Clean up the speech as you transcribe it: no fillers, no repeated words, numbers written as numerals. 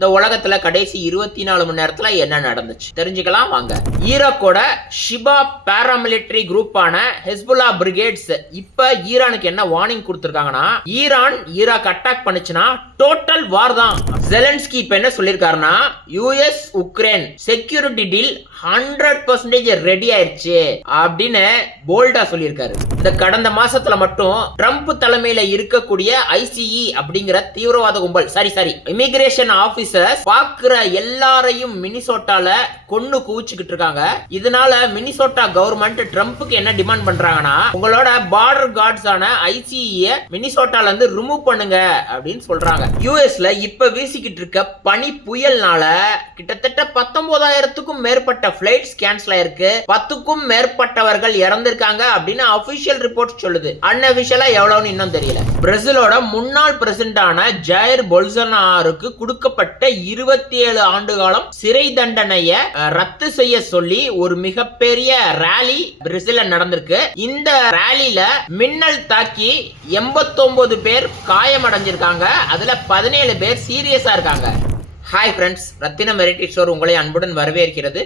இந்த உலகத்துல கடைசி 24 மணி நேரத்துல என்ன நடந்துச்சு தெரிஞ்சுக்கலாம் வாங்க. ஈராக்கோட ஷிபா பாராமிலிட்டரி குரூப்பான ஹெஸ்புல்லா பிரிகேட்ஸ் இப்ப ஈரானுக்கு என்ன வார்னிங் கொடுத்திருக்காங்கன்னா, ஈராக் அட்டாக் பண்ணுச்சுன்னா டோட்டல் வார் தான். ஜெலன்ஸ்கி இப்ப என்ன சொல்லிருக்காருன்னா, US Ukraine security deal 100% ready ஆயிருச்சு அப்படின்னு போல்டா சொல்லியிருக்காரு. இந்த கடந்த மாசத்துல மட்டும் ட்ரம்ப் தலைமையில இருக்கக்கூடிய ஐசிஇ அப்படிங்கிற தீவிரவாத கும்பல் இமிகிரேஷன் ஆபீசர்ஸ் பாக்குற எல்லாரையும் மினிசோட்டால கொன்னு குவிச்சுக்கிட்டு இருக்காங்க. இதனால மினிசோட்டா கவர்மெண்ட் ட்ரம்ப்புக்கு என்ன டிமாண்ட் பண்றாங்கன்னா, உங்களோட பார்டர் கார்ட்ஸ் ஆன ஐசிஇ மினிசோட்டால இருந்து ரிமூவ் பண்ணுங்க அப்படின்னு சொல்றாங்க. யுஎஸ்ல இப்ப வீசிக்கிட்டு இருக்க பனி புயல்னால கிட்டத்தட்ட 19,000க்கும் மேற்பட்ட பிளைட்ஸ் கேன்சல் ஆயிருக்கு. 10க்கும் மேற்பட்டவர்கள் இறந்திருக்காங்க அப்படின்னு அபிஷியல் ரிப்போர்ட் சொல்லுது. அன்அபிஷியலா எவ்வளவுன்னு இன்னும் தெரியல. பிரேசிலோட முன்னாள் பிரசிடண்டான ஜாயர் பொல்சனாருக்கு கொடுக்கப்பட்ட 27 ஆண்டு காலம் சிறை தண்டனையை ரத்து செய்ய சொல்லி ஒரு மிகப்பெரிய ராலி பிரேசில்ல நடந்திருக்கு. இந்த ராலில மின்னல் தாக்கி 89 பேர் காயமடைஞ்சிருக்காங்க. அதுல 17 பேர் சீரியஸா இருக்காங்க. ஹாய் ஃப்ரெண்ட்ஸ், ரத்தினம் வெரைட்டி ஸ்டோர் உங்களை அன்புடன் வரவேற்கிறது.